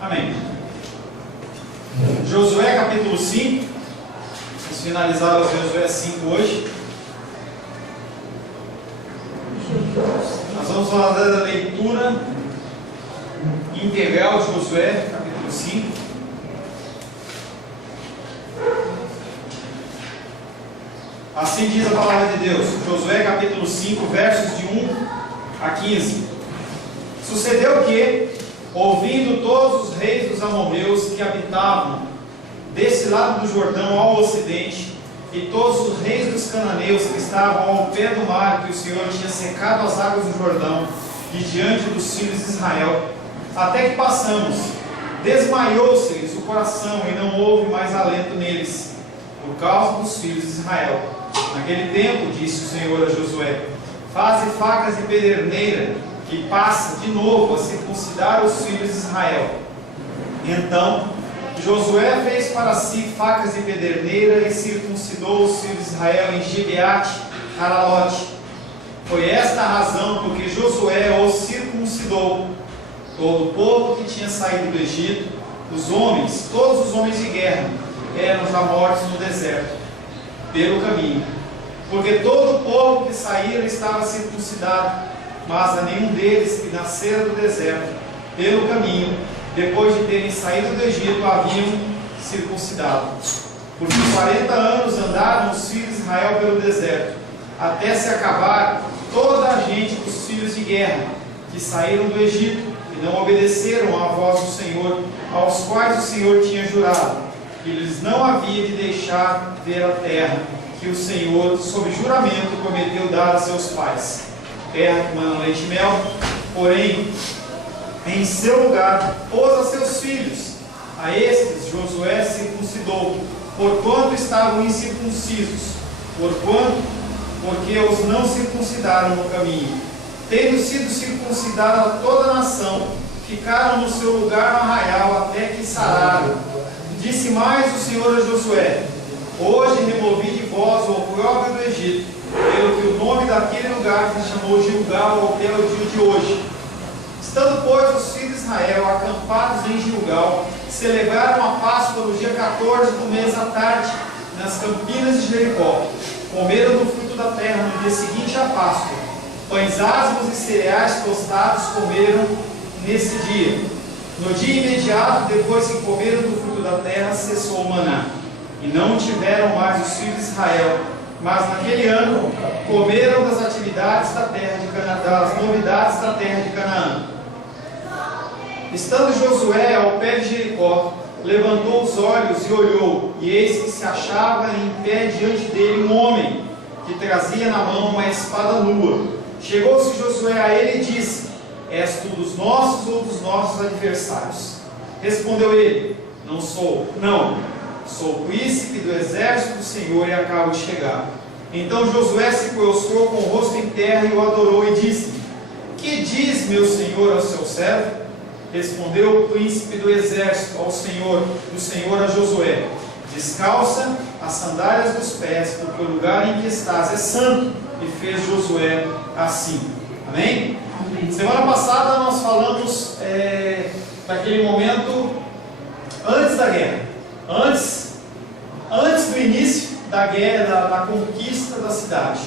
Amém. Josué capítulo 5. Vamos finalizar o Josué 5 hoje. Nós vamos fazer a leitura integral de Josué capítulo 5. Assim diz a palavra de Deus. Josué capítulo 5, versos de 1 a 15. Sucedeu que, ouvindo todos os reis dos amorreus que habitavam desse lado do Jordão ao ocidente, e todos os reis dos cananeus que estavam ao pé do mar, que o Senhor tinha secado as águas do Jordão, de diante dos filhos de Israel, até que passamos, desmaiou-se-lhes o coração, e não houve mais alento neles, por causa dos filhos de Israel. Naquele tempo, disse o Senhor a Josué: faze facas de pederneira, que passe de novo a circuncidar os filhos de Israel. Então Josué fez para si facas de pederneira e circuncidou os filhos de Israel em Gibeate Haralote. Foi esta a razão porque Josué os circuncidou. Todo o povo que tinha saído do Egito, os homens, todos os homens de guerra, eram já mortos no deserto, pelo caminho. Porque todo o povo que saíra estava circuncidado, mas a nenhum deles que nascera do deserto, pelo caminho, depois de terem saído do Egito, haviam circuncidado. Porque 40 anos andaram os filhos de Israel pelo deserto, até se acabar toda a gente dos filhos de guerra, que saíram do Egito, e não obedeceram à voz do Senhor, aos quais o Senhor tinha jurado, que eles não havia de deixar ver a terra, que o Senhor, sob juramento, prometeu dar a seus pais. Terra que mana leite e mel, porém, em seu lugar, pôs a seus filhos. A estes Josué circuncidou, porquanto estavam incircuncisos, porque os não circuncidaram no caminho. Tendo sido circuncidada toda a nação, ficaram no seu lugar no arraial até que sararam. Disse mais o Senhor a Josué: hoje removi de vós o opróbrio do Egito, pelo que o nome daquele lugar se chamou Gilgal até o dia de hoje. Estando, pois, os filhos de Israel acampados em Gilgal, celebraram a Páscoa no dia 14 do mês à tarde, nas campinas de Jericó. Comeram do fruto da terra no dia seguinte à Páscoa. Pães asmos e cereais tostados comeram nesse dia. No dia imediato, depois que comeram do fruto da terra, cessou o maná. E não tiveram mais os filhos de Israel. Mas naquele ano, comeram das atividades da terra de Canaã, das novidades da terra de Canaã. Estando Josué ao pé de Jericó, levantou os olhos e olhou, e eis que se achava em pé diante dele um homem, que trazia na mão uma espada nua. Chegou-se Josué a ele e disse: és tu dos nossos ou dos nossos adversários? Respondeu ele: não sou, não, sou príncipe do exército do Senhor e acabo de chegar. Então Josué se prostrou com o rosto em terra e o adorou e disse: que diz meu senhor ao seu servo? Respondeu o príncipe do exército ao Senhor, do Senhor a Josué: descalça as sandálias dos pés, porque o lugar em que estás é santo. E fez Josué assim. Amém? Amém. Semana passada nós falamos daquele momento antes da guerra, antes do início da guerra, da conquista da cidade.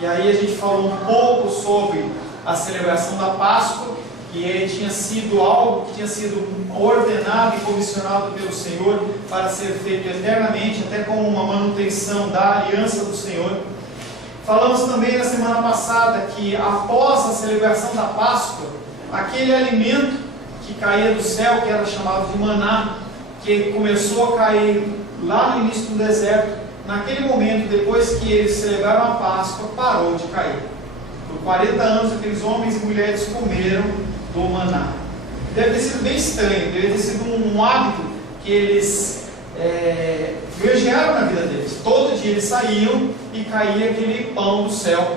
E aí a gente falou um pouco sobre a celebração da Páscoa, que tinha sido algo que tinha sido ordenado e comissionado pelo Senhor para ser feito eternamente, até como uma manutenção da aliança do Senhor. Falamos também na semana passada que após a celebração da Páscoa, aquele alimento que caía do céu, que era chamado de maná, que começou a cair lá no início do deserto, naquele momento, depois que eles celebraram a Páscoa, parou de cair. Por 40 anos aqueles homens e mulheres comeram do maná. Deve ter sido bem estranho, deve ter sido um hábito que eles vigiaram na vida deles. Todo dia eles saíam e caía aquele pão do céu,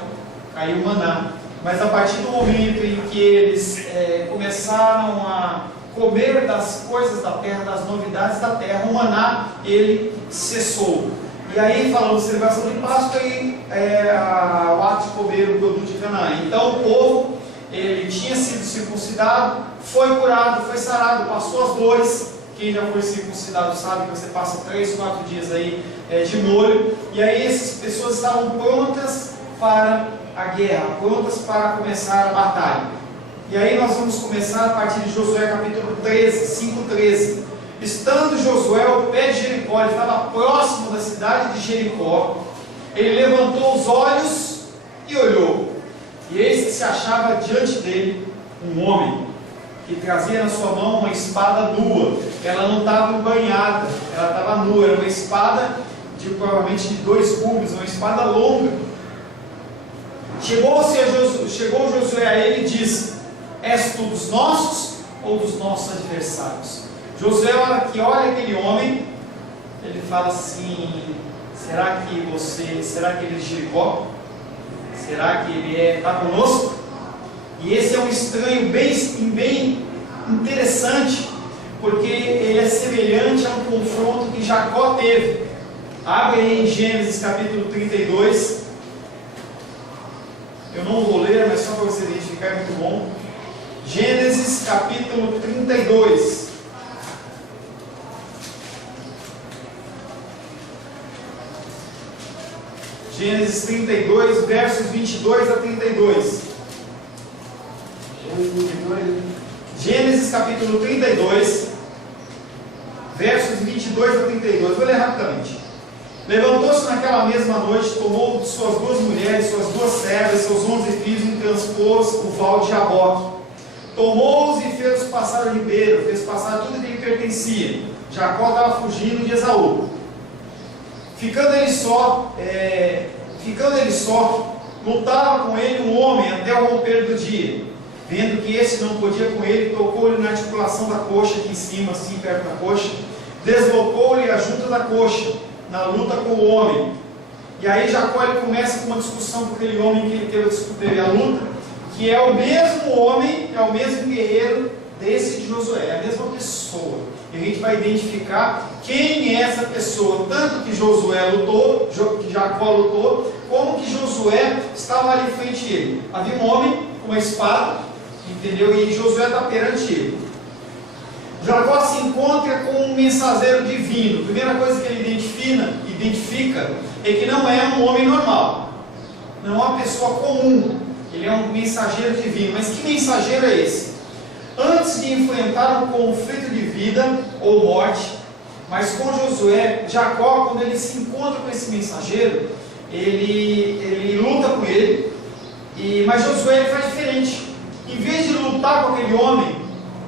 caía o maná. Mas a partir do momento em que eles começaram a comer das coisas da terra, das novidades da terra, o maná, ele cessou. E aí falamos de celebração de Páscoa e o ato de comer o produto de Canaã. Então o povo ele tinha sido circuncidado, foi curado, foi sarado, passou as dores. Quem já foi circuncidado sabe que você passa 3, 4 dias aí de molho. E aí essas pessoas estavam prontas para a guerra, prontas para começar a batalha. E aí nós vamos começar a partir de Josué capítulo 13, 5:13. Estando Josué ao pé de Jericó, ele estava próximo da cidade de Jericó, ele levantou os olhos e olhou. E eis que se achava diante dele um homem, que trazia na sua mão uma espada nua. Ela não estava embanhada, ela estava nua, era uma espada de provavelmente de 2 gumes, uma espada longa. Chegou Josué a ele e disse: és tu dos nossos ou dos nossos adversários? Josué, que olha aquele homem, ele fala assim: será que ele é de Jericó? Será que ele está conosco? E esse é um estranho bem interessante, porque ele é semelhante a um confronto que Jacó teve. Abre aí em Gênesis capítulo 32. Eu não vou ler, mas só para você identificar, é muito bom. Gênesis capítulo 32. Gênesis 32, versos 22 a 32. Gênesis capítulo 32, versos 22 a 32. Vou ler rapidamente. Levantou-se naquela mesma noite, tomou suas 2 mulheres, suas 2 servas, seus 11 filhos e transpôs o val de Jaboque. Tomou-os e fez-os passar o ribeiro, fez passar tudo que lhe pertencia. Jacó estava fugindo de Esaú. Ficando ele só, lutava com ele um homem até o romper do dia. Vendo que esse não podia com ele, tocou-lhe na articulação da coxa, aqui em cima, assim, perto da coxa, deslocou-lhe a junta da coxa, na luta com o homem. E aí Jacó ele começa com uma discussão com aquele homem que ele teve a luta, que é o mesmo homem, é o mesmo guerreiro desse de Josué, é a mesma pessoa. E a gente vai identificar quem é essa pessoa, tanto que Josué lutou, que Jacó lutou, como que Josué estava ali em frente a ele. Havia um homem com uma espada, entendeu? E Josué está perante ele. Jacó se encontra com um mensageiro divino. A primeira coisa que ele identifica é que não é um homem normal, não é uma pessoa comum, ele é um mensageiro divino. Mas que mensageiro é esse? Antes de enfrentar um conflito de vida ou morte, mas com Josué, Jacó, quando ele se encontra com esse mensageiro, ele luta com ele, mas Josué ele faz diferente. Em vez de lutar com aquele homem,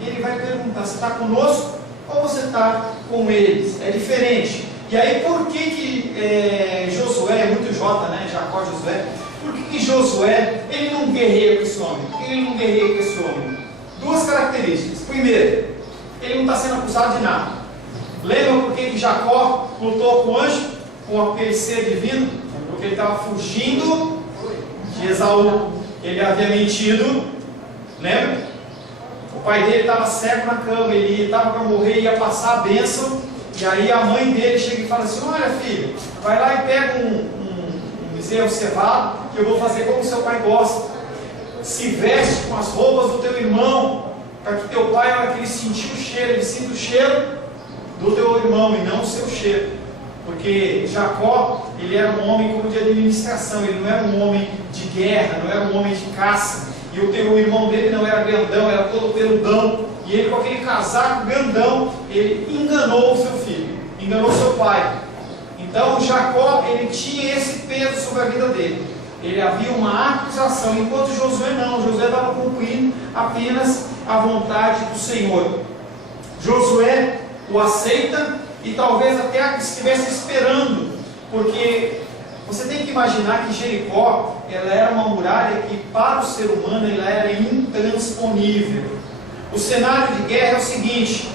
ele vai perguntar: você está conosco ou você está com eles? É diferente. E aí por que Josué, é muito J, né? Jacó, Josué. Por que Josué, ele não guerreia com esse homem? Por que ele não guerreia com esse homem? 2 características. Primeiro, ele não está sendo acusado de nada. Lembra por que Jacó lutou com o anjo? Com aquele ser divino? Porque ele estava fugindo de Esaú. Ele havia mentido. Lembra? O pai dele estava cego na cama, ele estava para morrer, ia passar a bênção. E aí a mãe dele chega e fala assim: olha filho, vai lá e pega um bezerro cevado, que eu vou fazer como seu pai gosta. Se veste com as roupas do teu irmão, para que teu pai, na hora que ele sentir o cheiro, ele sinta o cheiro do teu irmão e não o seu cheiro. Porque Jacó, ele era um homem como de administração, ele não era um homem de guerra, não era um homem de caça. E o irmão dele não era grandão, era todo peludão. E ele, com aquele casaco grandão, ele enganou o seu filho, enganou seu pai. Então Jacó, ele tinha esse peso sobre a vida dele. Ele havia uma acusação, enquanto Josué não. Josué estava cumprindo apenas a vontade do Senhor. Josué o aceita e talvez até estivesse esperando, porque você tem que imaginar que Jericó, ela era uma muralha que para o ser humano ela era intransponível. O cenário de guerra é o seguinte: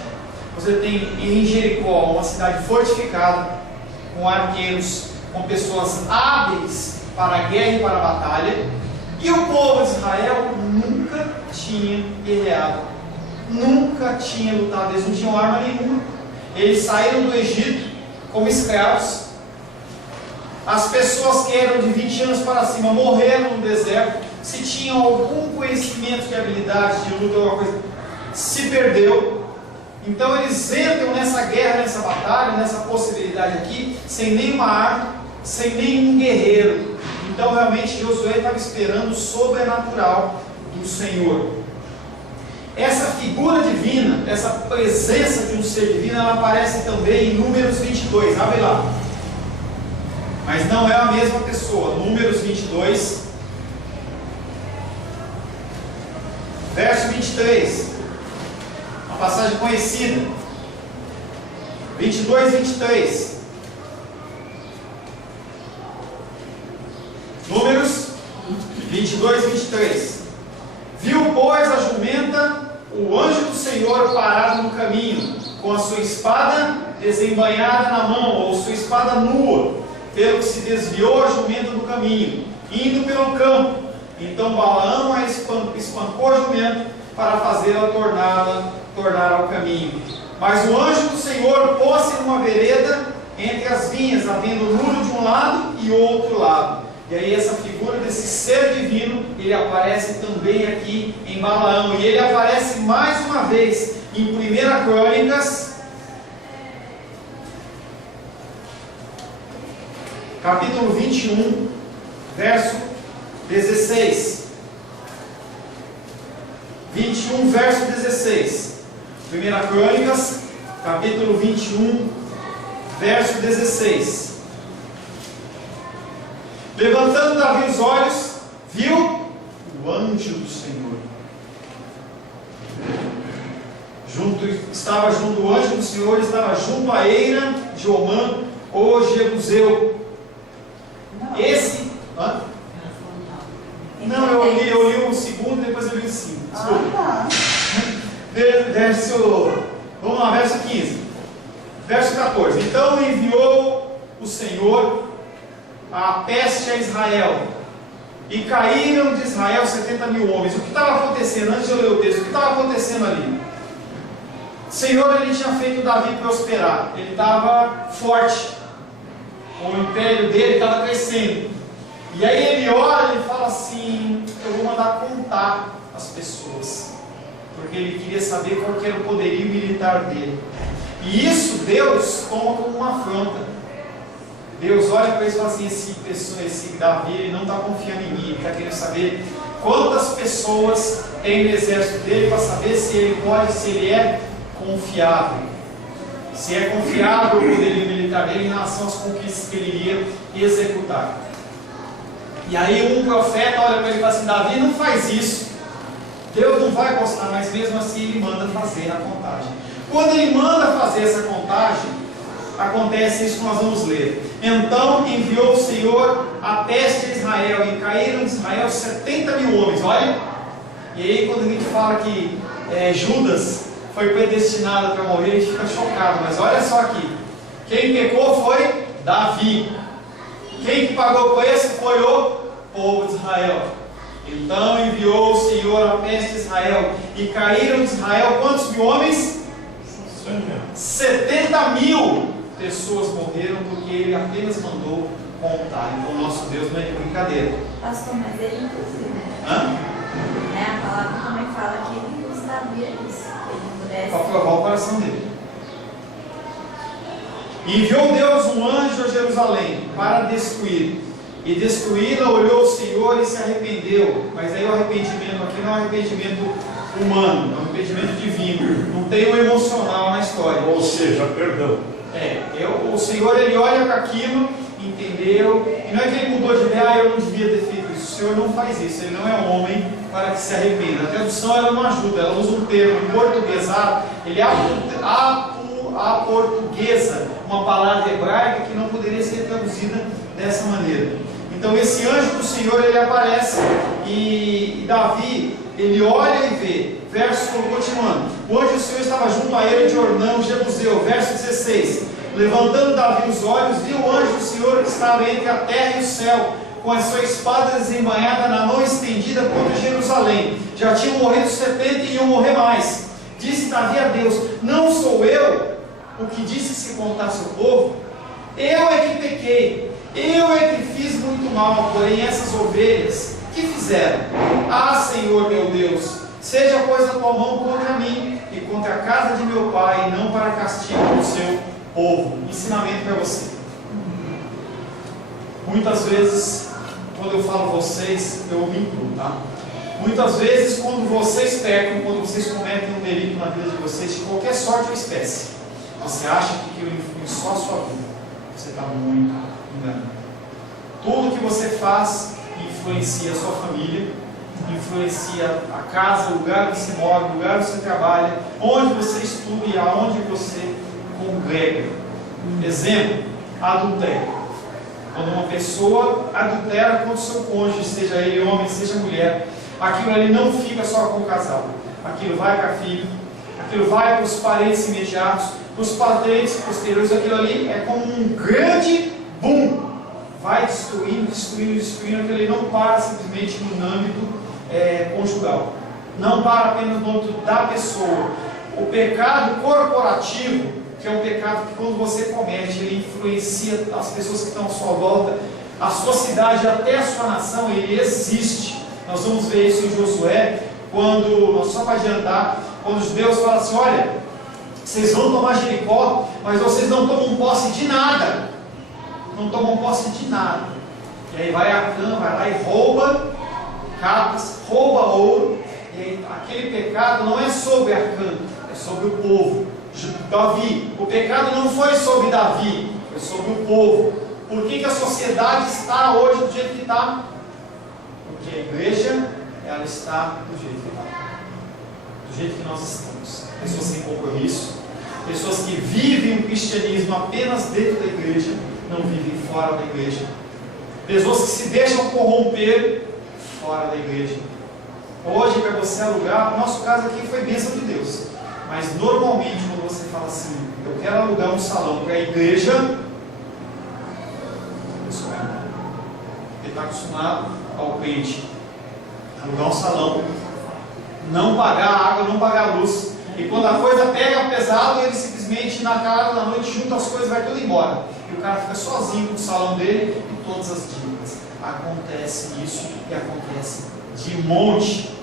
você tem em Jericó uma cidade fortificada, com arqueiros, com pessoas hábeis para a guerra e para a batalha, e o povo de Israel nunca tinha guerreado, nunca tinha lutado, eles não tinham arma nenhuma. Eles saíram do Egito como escravos. As pessoas que eram de 20 anos para cima morreram no deserto, se tinham algum conhecimento de habilidade de luta ou alguma coisa, se perdeu. Então eles entram nessa guerra, nessa batalha, nessa possibilidade aqui, sem nenhuma arma, sem nenhum guerreiro. Então realmente Josué estava esperando o sobrenatural do Senhor. Essa figura divina, essa presença de um ser divino, ela aparece também em Números 22, abre lá. Mas não é a mesma pessoa. Números 22, verso 23, uma passagem conhecida. 22, 23. Números 22, 23. Viu, pois, a jumenta o anjo do Senhor parado no caminho, com a sua espada desembainhada na mão, ou sua espada nua, pelo que se desviou a jumenta do caminho, indo pelo campo. Então Balaão a espancou a jumenta para fazê-la tornar ao caminho. Mas o anjo do Senhor pôs-se numa vereda entre as vinhas, havendo muro de um lado e outro lado. E aí essa figura desse ser divino, ele aparece também aqui em Balaão. E ele aparece mais uma vez em 1 Crônicas, capítulo 21, verso 16. 21, verso 16. 1 Crônicas, capítulo 21, verso 16. Levantando Davi os olhos, viu o anjo do Senhor. Estava junto o anjo do Senhor, estava junto a Eira de Omã, o Jebuseu. Esse. Hã? Não, eu li o segundo, depois eu li o 5. Desculpa. Vamos lá, verso 15. Verso 14. Então enviou o Senhor a peste a Israel, e caíram de Israel 70 mil homens. O que estava acontecendo? Antes de eu ler o texto, o que estava acontecendo ali? O Senhor, ele tinha feito Davi prosperar. Ele estava forte, o império dele estava crescendo. E aí ele ora e fala assim: eu vou mandar contar as pessoas, porque ele queria saber qual que era o poderio militar dele. E isso Deus toma como uma afronta. Deus olha para ele e fala assim: esse Davi, ele não está confiando em mim, ele está querendo saber quantas pessoas tem no exército dele, para saber se ele é confiável, se é confiável o poderio militar dele em relação às conquistas que ele iria executar. E aí um profeta olha para ele e fala assim: Davi, não faz isso, Deus não vai gostar, mas mesmo assim ele manda fazer a contagem. Quando ele manda fazer essa contagem, acontece isso que nós vamos ler. Então enviou o Senhor a peste a Israel, e caíram de Israel 70 mil homens. Olha, e aí quando a gente fala que Judas foi predestinado para morrer, a gente fica chocado, mas olha só aqui, quem pecou foi Davi, quem que pagou por isso foi o povo de Israel. Então enviou o Senhor a peste a Israel, e caíram de Israel quantos mil homens? 70 mil pessoas morreram, porque ele apenas mandou contar. Então nosso Deus não é de brincadeira. Pastor, mas ele inclusive, Hã? A palavra também fala que ele não sabia isso, ele não pudesse para provar o coração dele. Enviou Deus um anjo a Jerusalém para destruir, e destruí-la olhou o Senhor e se arrependeu. Mas aí o arrependimento aqui não é um arrependimento humano, é um arrependimento divino, não tem um emocional na história. Ou seja, perdão. O Senhor, ele olha para aquilo, entendeu, e não é que ele mudou de ideia: eu não devia ter feito isso. O Senhor não faz isso, ele não é homem para que se arrependa. A tradução, ela não ajuda, ela usa um termo em portuguesado, ele aportuguesa uma palavra hebraica que não poderia ser traduzida dessa maneira. Então esse anjo do Senhor, ele aparece, e Davi, ele olha e vê. Verso continuando: o anjo do Senhor estava junto a ele de Ornão, Jebuseu. Verso 16: levantando Davi os olhos, viu o anjo do Senhor que estava entre a terra e o céu, com a sua espada desembainhada na mão estendida contra Jerusalém. Já tinham morrido 70 e iam morrer mais. Disse Davi a Deus: não sou eu o que disse se contasse o povo? Eu é que pequei, eu é que fiz muito mal. Porém essas ovelhas, que fizeram? fizeram. Ah, Senhor meu Deus, seja pois a tua mão contra mim e contra a casa de meu pai, e não para castigo do seu povo. Ensinamento para você. Muitas vezes, quando eu falo vocês, eu me incluo, tá? Muitas vezes, quando vocês pecam, quando vocês cometem um delito na vida de vocês, de qualquer sorte ou espécie, você acha que aquilo influi só a sua vida. Você está muito enganado. Tudo que você faz influencia a sua família, influencia a casa, o lugar onde você mora, o lugar onde você trabalha, onde você estuda e aonde você congrega. Exemplo, adultério. Quando uma pessoa adultera com o seu cônjuge, seja ele homem, seja mulher, aquilo ali não fica só com o casal. Aquilo vai para a filha, aquilo vai para os parentes imediatos, para os parentes posteriores. Aquilo ali é como um grande boom. Vai destruindo, destruindo, destruindo. Aquilo ali não para simplesmente no âmbito conjugal. Não para apenas no âmbito da pessoa. O pecado corporativo, que é um pecado que quando você comete, ele influencia as pessoas que estão à sua volta, a sua cidade, até a sua nação, ele existe. Nós vamos ver isso em Josué, só para adiantar, quando os judeus falam assim, olha, vocês vão tomar Jericó, mas vocês não tomam posse de nada. Não tomam posse de nada. E aí vai Acã, vai lá e rouba capas, rouba ouro, e aí aquele pecado não é sobre Acã, é sobre o povo. Davi, o pecado não foi sobre Davi, foi sobre o povo. Por que a sociedade está hoje do jeito que está? Porque a igreja, ela está do jeito que está, do jeito que nós estamos. Pessoas sem compromisso, pessoas que vivem o cristianismo apenas dentro da igreja, não vivem fora da igreja, pessoas que se deixam corromper fora da igreja. Hoje, para você alugar, no nosso caso aqui foi bênção de Deus. Mas normalmente quando você fala assim, eu quero alugar um salão para a igreja, a pessoa ele está acostumado ao cliente alugar um salão, não pagar a água, não pagar a luz, e quando a coisa pega pesado, ele simplesmente na cara da noite junta as coisas e vai tudo embora, e o cara fica sozinho com o salão dele e todas as dívidas. Acontece isso e acontece de monte.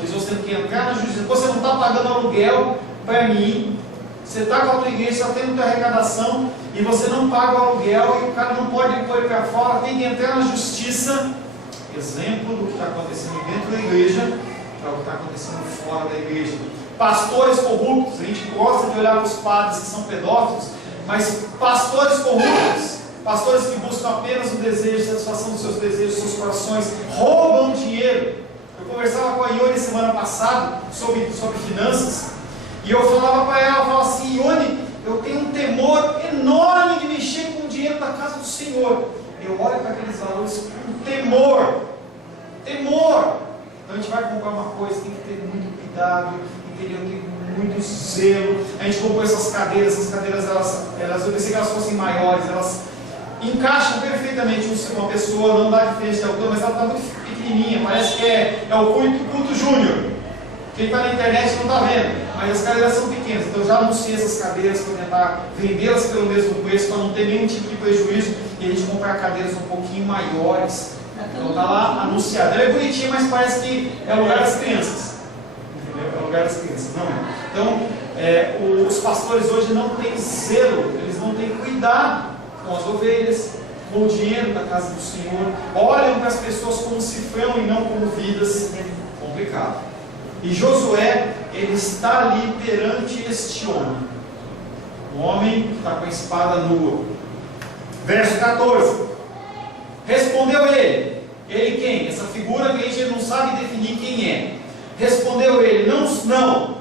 Pessoas tendo que entrar na justiça. Você não está pagando aluguel para mim, você está com a tua igreja, você está tendo tua arrecadação e você não paga o aluguel e o cara não pode pôr ele para fora, tem que entrar na justiça. Exemplo do que está acontecendo dentro da igreja para o que está acontecendo fora da igreja. Pastores corruptos, a gente gosta de olhar para os padres que são pedófilos, mas pastores corruptos, pastores que buscam apenas o desejo, a satisfação dos seus desejos, dos seus corações, roubam dinheiro. Eu conversava com a Ione semana passada sobre finanças, e eu falava para ela, falava assim, Ione, eu tenho um temor enorme de mexer com o dinheiro da casa do Senhor. Eu olho para aqueles valores com temor. Então a gente vai comprar uma coisa, tem que ter muito cuidado, entendeu? Tem muito zelo. A gente comprou essas cadeiras eu pensei que elas fossem maiores, elas encaixam perfeitamente uma pessoa, não dá diferença de altura, mas ela está muito pequenininha, parece que é o culto júnior. Quem está na internet não está vendo, mas as cadeiras são pequenas, então eu já anunciei essas cadeiras para tentar vendê-las pelo mesmo preço, para não ter nenhum tipo de prejuízo, e a gente comprar cadeiras um pouquinho maiores. Então está lá anunciado. Ela é bonitinha, mas parece que é o lugar das crianças. Entendeu? É o lugar das crianças, não é? Então, os pastores hoje não têm zelo, eles não têm cuidado com as ovelhas, com o dinheiro da casa do Senhor, olham para as pessoas como cifrão e não como vidas. Complicado. E Josué, ele está ali perante este homem, um homem que está com a espada nua. Verso 14: respondeu ele quem? Essa figura que a gente não sabe definir quem é. Respondeu ele, não sou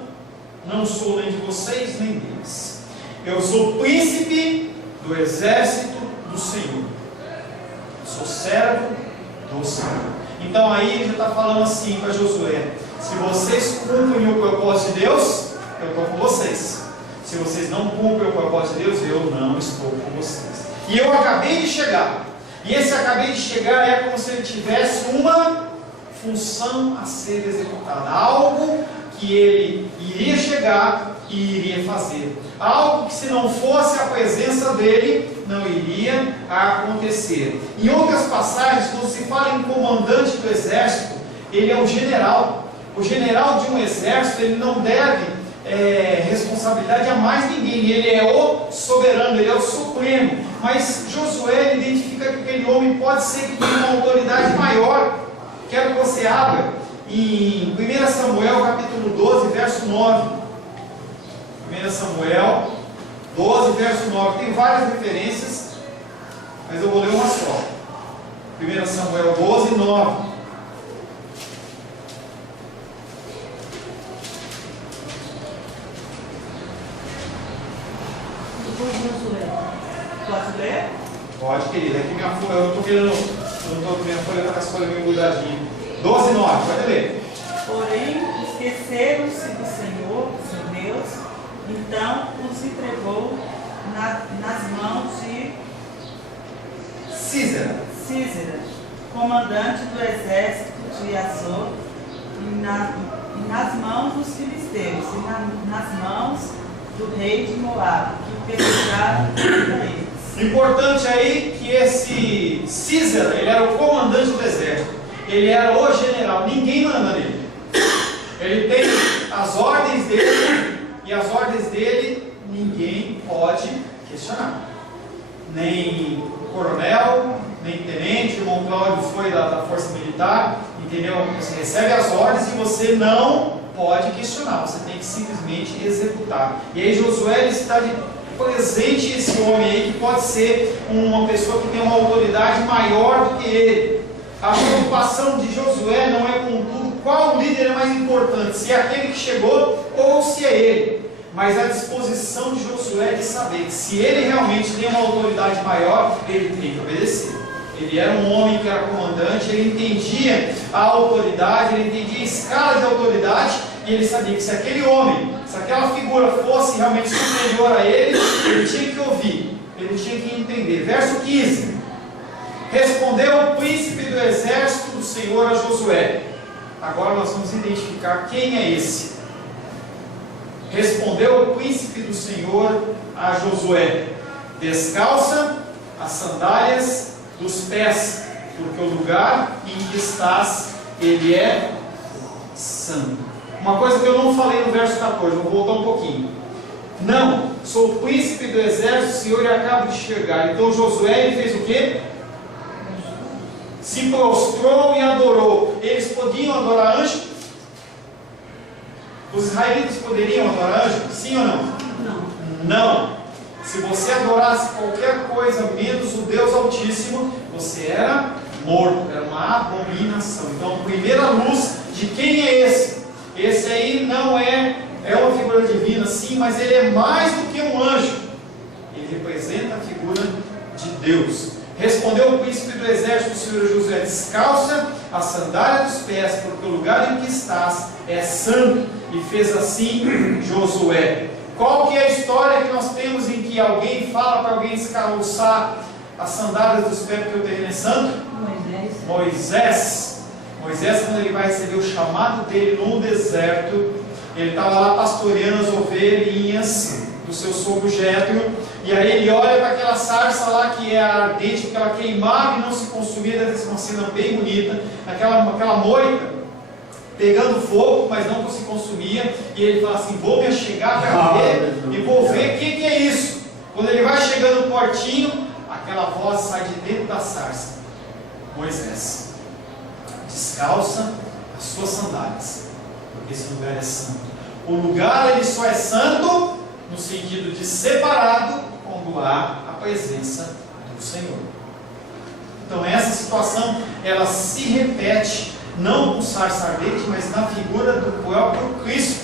nem de vocês nem deles, eu sou príncipe do exército do Senhor, sou servo do Senhor. Então aí ele já está falando assim para Josué: se vocês cumprem o propósito de Deus, eu estou com vocês. Se vocês não cumprem o propósito de Deus, eu não estou com vocês. E eu acabei de chegar, e esse acabei de chegar é como se ele tivesse uma função a ser executada, algo que ele iria chegar e iria fazer. Algo que, se não fosse a presença dele, não iria acontecer. Em outras passagens, quando se fala em comandante do exército, ele é um general. O general de um exército, ele não deve responsabilidade a mais ninguém. Ele é o soberano, ele é o supremo. Mas Josué identifica que aquele homem pode ser que tenha uma autoridade maior. Quero que você abra em 1 Samuel capítulo 12, verso 9. 1 Samuel 12, verso 9. Tem várias referências, mas eu vou ler uma só. 1 Samuel 12, 9. Pode ler? Pode, querida. Aqui minha folha, eu estou querendo. Minha folha está com as folhas meio mudadinhas. 12, 9, pode ler. Porém, esqueceram-se do Senhor, seu Deus, então os entregou nas mãos de Císera, comandante do exército de Azor, e nas mãos dos filisteus, e nas mãos do rei de Moabe, que pelejaram contra eles. Importante aí que esse Císera, ele era o comandante do exército, ele era o general, ninguém manda nele. Ele tem as ordens dele, e as ordens dele ninguém pode questionar. Nem o coronel, nem o tenente, o irmão Cláudio foi da força militar, entendeu? Você recebe as ordens e você não pode questionar, você tem que simplesmente executar. E aí Josué está de presente esse homem aí, que pode ser uma pessoa que tem uma autoridade maior do que ele. A preocupação de Josué não é, contudo, qual líder é mais importante, se é aquele que chegou ou se é ele. Mas a disposição de Josué é de saber que se ele realmente tem uma autoridade maior, ele tem que obedecer. Ele era um homem que era comandante, ele entendia a autoridade, ele entendia a escala de autoridade, e ele sabia que se aquele homem, se aquela figura fosse realmente superior a ele, ele tinha que ouvir, ele tinha que entender. Verso 15: respondeu o príncipe do exército do Senhor a Josué. Agora nós vamos identificar quem é esse. Respondeu o príncipe do Senhor a Josué: descalça as sandálias dos pés, porque o lugar em que estás, ele é santo. Uma coisa que eu não falei no verso 14, vou voltar um pouquinho. Não, sou o príncipe do exército, Senhor, e acabo de chegar. Então Josué, ele fez o quê? Se prostrou e adorou. Eles podiam adorar anjo? Os israelitas poderiam adorar anjo? Sim ou não? Não. Se você adorasse qualquer coisa menos o Deus Altíssimo, você era morto, era uma abominação. Então, a primeira luz de quem é esse? Esse aí não é uma figura divina, sim, mas ele é mais do que um anjo. Ele representa a figura de Deus. Respondeu o príncipe do exército do Senhor Josué: descalça a sandália dos pés, porque o lugar em que estás é santo. E fez assim Josué. Qual que é a história que nós temos em que alguém fala para alguém descalçar as sandálias dos pés porque o terreno é santo? Moisés, quando ele vai receber o chamado dele no deserto, ele estava lá pastoreando as ovelhinhas do seu sogro Jétro, e aí ele olha para aquela sarça lá que é ardente, porque ela queimava e não se consumia, deve ser uma cena bem bonita, aquela moita pegando fogo, mas não se consumia, e ele fala assim: vou me achegar para ver e vou ver o que é isso. Quando ele vai chegando no portinho, aquela voz sai de dentro da sarça: Moisés, descalça as suas sandálias, porque esse lugar é santo. O lugar ele só é santo no sentido de separado quando há a presença do Senhor. Então essa situação ela se repete não com sarça ardente, mas na figura do próprio Cristo,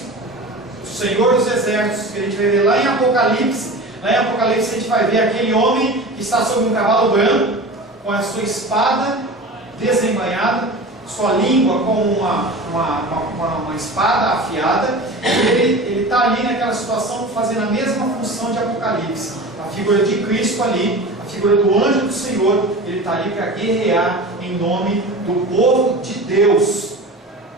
o Senhor dos exércitos, que a gente vai ver lá em Apocalipse. Lá em Apocalipse a gente vai ver aquele homem que está sobre um cavalo branco, com a sua espada desembainhada, sua língua com uma espada afiada, e ele está ali naquela situação fazendo a mesma função de Apocalipse. A figura de Cristo ali, a figura do anjo do Senhor, ele está ali para guerrear em nome do povo de Deus.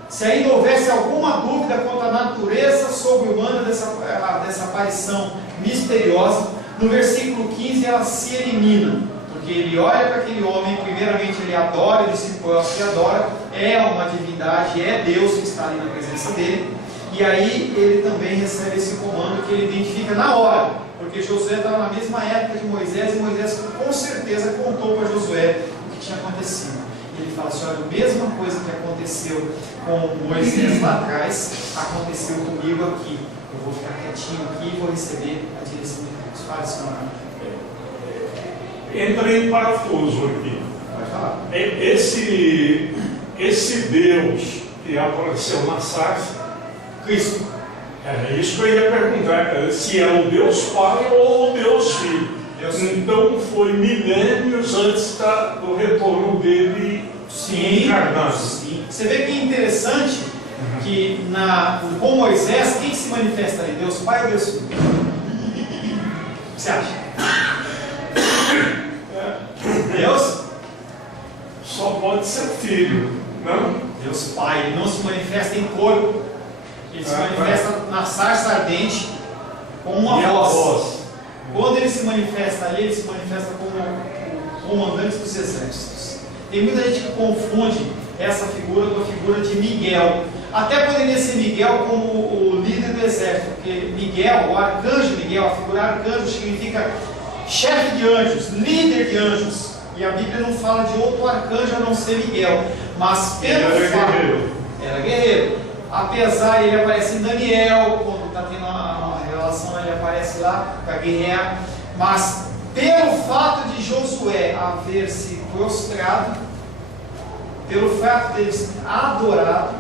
Se ainda houvesse alguma dúvida quanto à natureza sobre-humana dessa aparição misteriosa, no versículo 15 ela se elimina, porque ele olha para aquele homem, primeiramente ele adora, ele se prostra e adora, é uma divindade, é Deus que está ali na presença dele, e aí ele também recebe esse comando que ele identifica na hora, porque Josué estava na mesma época de Moisés, e Moisés com certeza contou para Josué o que tinha acontecido. Ele fala assim: olha, a mesma coisa que aconteceu com Moisés lá atrás, aconteceu comigo aqui. Eu vou ficar quietinho aqui e vou receber a direção de Deus. Fala, senhor. Entra em parafuso aqui. Pode falar. Esse Deus que apareceu na sarça, Cristo. é isso que eu ia perguntar, se é o Deus Pai ou o Deus Filho. Então foi milênios antes do retorno dele encarnado. Sim. Você vê que é interessante que com Moisés, quem se manifesta ali? Deus Pai ou Deus Filho? O que você acha? Deus? Só pode ser filho, não? Deus Pai, ele não se manifesta em corpo, ele se manifesta na sarça ardente com uma voz. Quando ele se manifesta ali, ele se manifesta como o comandante dos exércitos. Tem muita gente que confunde essa figura com a figura de Miguel. Até poderia ser Miguel como o líder do exército, porque Miguel, o arcanjo Miguel, a figura arcanjo significa chefe de anjos, líder de anjos. E a Bíblia não fala de outro arcanjo a não ser Miguel. Mas pelo fato, era guerreiro. Apesar, ele aparece em Daniel, quando está tendo uma relação, ele aparece lá para guerrear. Mas pelo fato de Josué haver se prostrado, pelo fato dele ser adorado,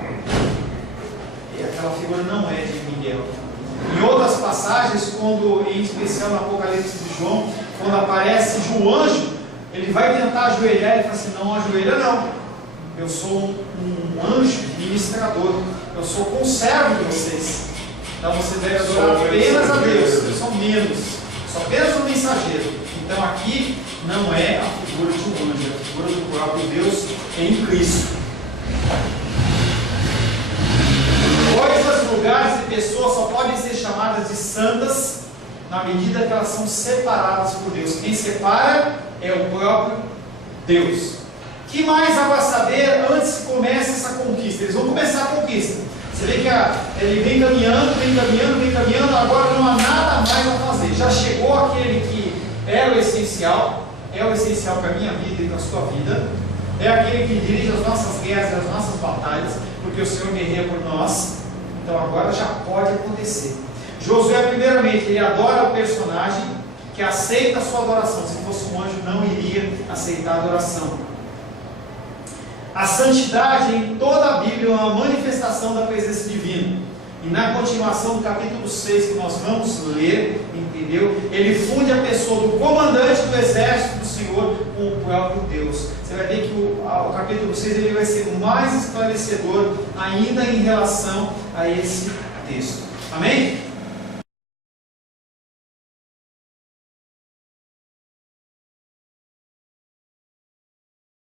aquela figura não é de Miguel. Em outras passagens, em especial no Apocalipse de João, quando aparece o anjo, ele vai tentar ajoelhar e fala assim: não ajoelha não, eu sou um anjo ministrador, eu sou conservo de vocês, então você deve adorar apenas a Deus, eu sou menos, sou apenas um mensageiro. Então aqui não é a figura de um anjo, é a figura do próprio Deus em Cristo. Coisas, lugares e pessoas só podem ser chamadas de santas na medida que elas são separadas por Deus. Quem separa é o próprio Deus. O que mais há para saber antes que comece essa conquista? Eles vão começar a conquista. Você vê que ele vem caminhando, agora não há nada mais a fazer. Já chegou aquele que é o essencial para a minha vida e para a sua vida. É aquele que dirige as nossas guerras e as nossas batalhas, porque o Senhor guerreia por nós. Então agora já pode acontecer. Josué, primeiramente, ele adora o personagem que aceita a sua adoração. Se fosse um anjo, não iria aceitar a adoração. A santidade em toda a Bíblia é uma manifestação da presença divina. E na continuação do capítulo 6 que nós vamos ler, entendeu? Ele funde a pessoa do comandante do exército do Senhor com o próprio Deus. Você vai ver que o capítulo 6 ele vai ser mais esclarecedor ainda em relação a esse texto. Amém?